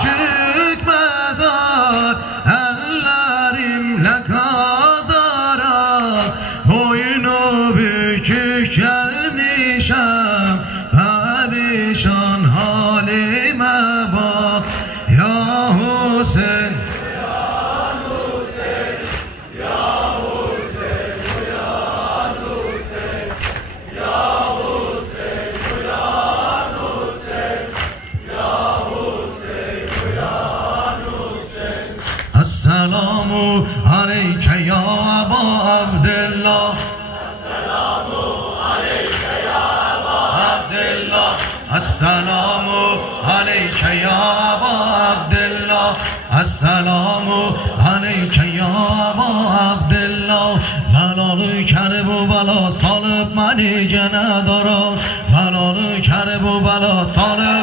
주. Abdillah Abdillah Esselamu aleyke ya Eba Abdillah Esselamu aleyke ya Eba Abdillah Belalı kere bu bela salıp beni gene dara. Belalı kere bu bela salıp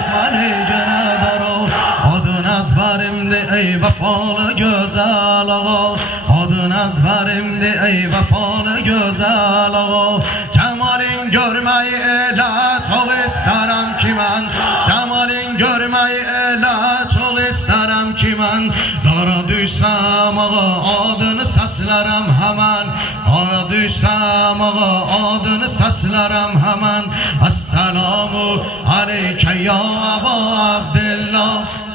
Ezberimde ey vefalı güzel ağa Cemalin görmeyi ele çok isterim ki ben. Cemalin görmeyi ele çok isterim ki ben. Dara düşsem ağa adını seslerim hemen. Dara düşsem ağa adını seslerim hemen. Esselamu aleyke ya Eba Abdillah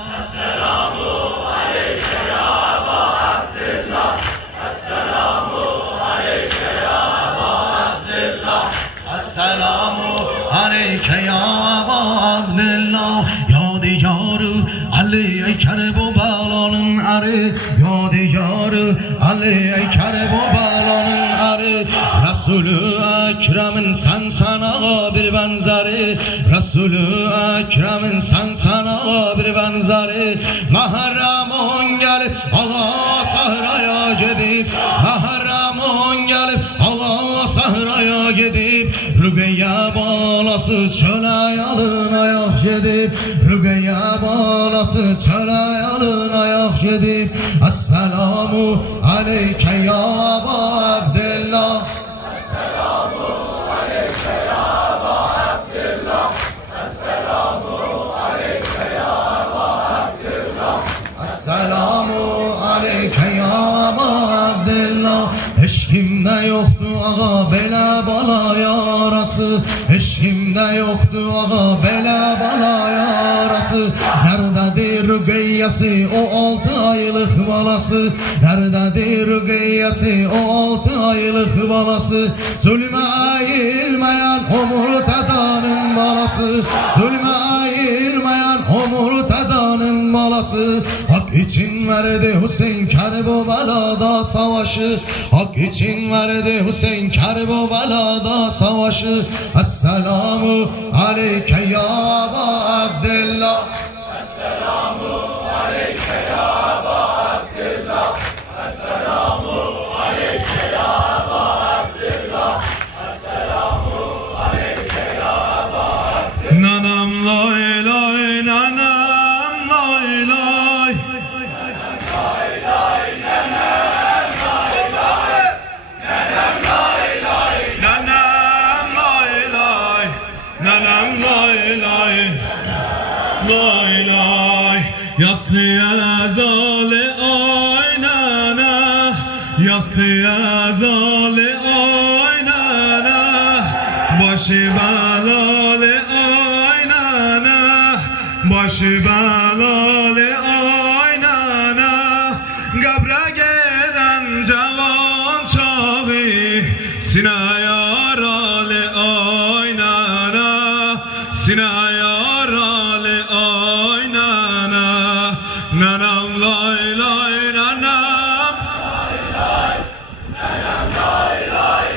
Eyker bu belanın eri Resulü Ekrem'in sen sana bir benzeri. Resulü Ekrem'in sen sana bir benzeri. Mahramon gelip ağa sahraya gidip Mahramon gelip ağa sahraya gidip Rügeyye balası çöle yalın ayak gidip Rügeyye balası çöle yalın ayak gidip. Esselamu aleyke ya Eba Abdillah Esselamu aleyke ya Eba Abdillah Eşkimde yoktu ağa bela bala yarası. Eşkimde yoktu ağa Nerededir rügeyyesi o altı aylık balası? Nerededir rügeyyesi o altı aylık balası? Zulme eğilmeyen o murtezanın balası. Zulme eğilmeyen o murtezanın balası. Hak için verdi Hüseyin Kerbela'da savaşı. Hak için verdi Hüseyin Kerbela'da savaşı. Esselamu aleyke ya Abdillah lay lay Yaslı yazali oynana Yaslı yazali oynana Başı belalı oynana Başı belalı oynana Gabre gelen cavan çağı Sine Nanam lay lay nanam. Nanam lay lay,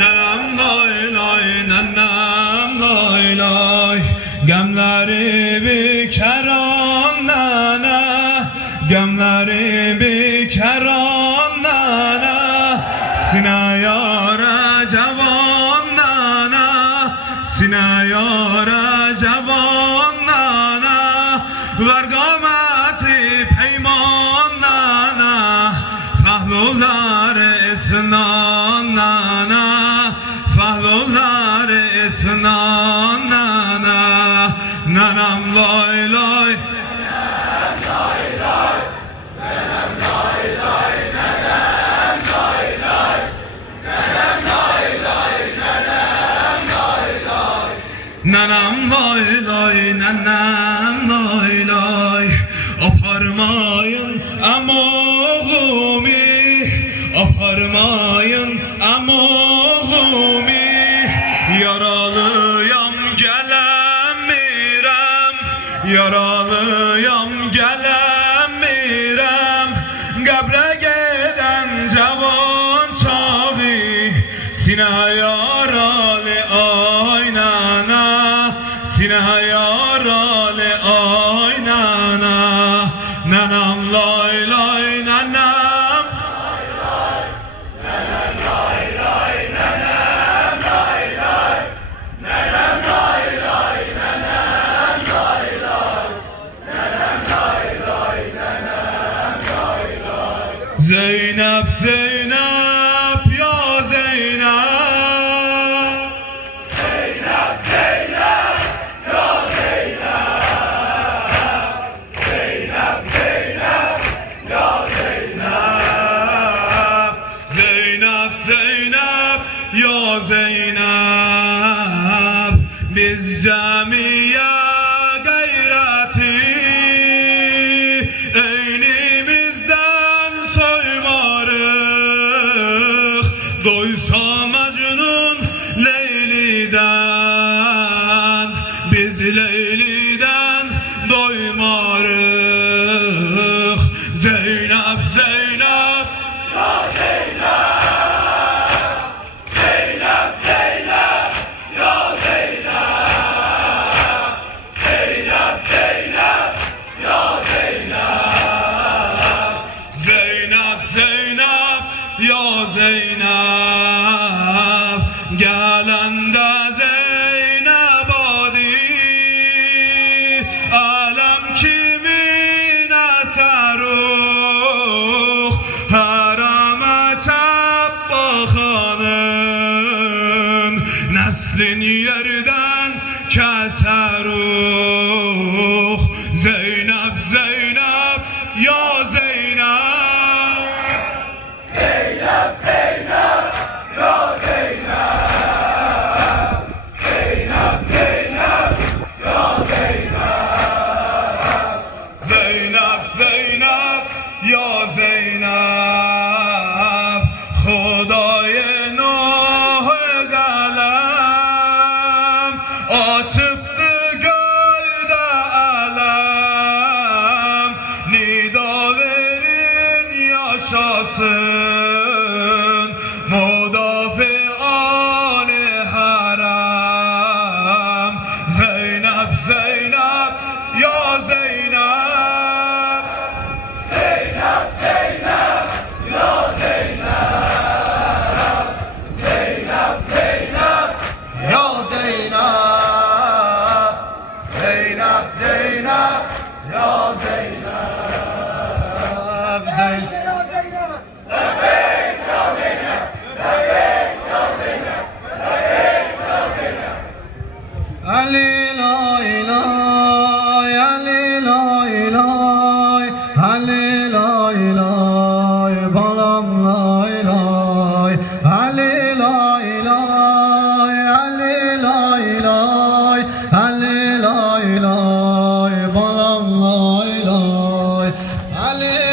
nanam. Lay lay, nanam. Lay lay. Gemleri bir keran nana, gemleri bir Nenem lay nenem lay. Aparmayın em Aparmayın em Sina yara le ay nana Nanam lay lay nanam Zeynep Zeynep. Zeynep ya Zeynep Hallelujah.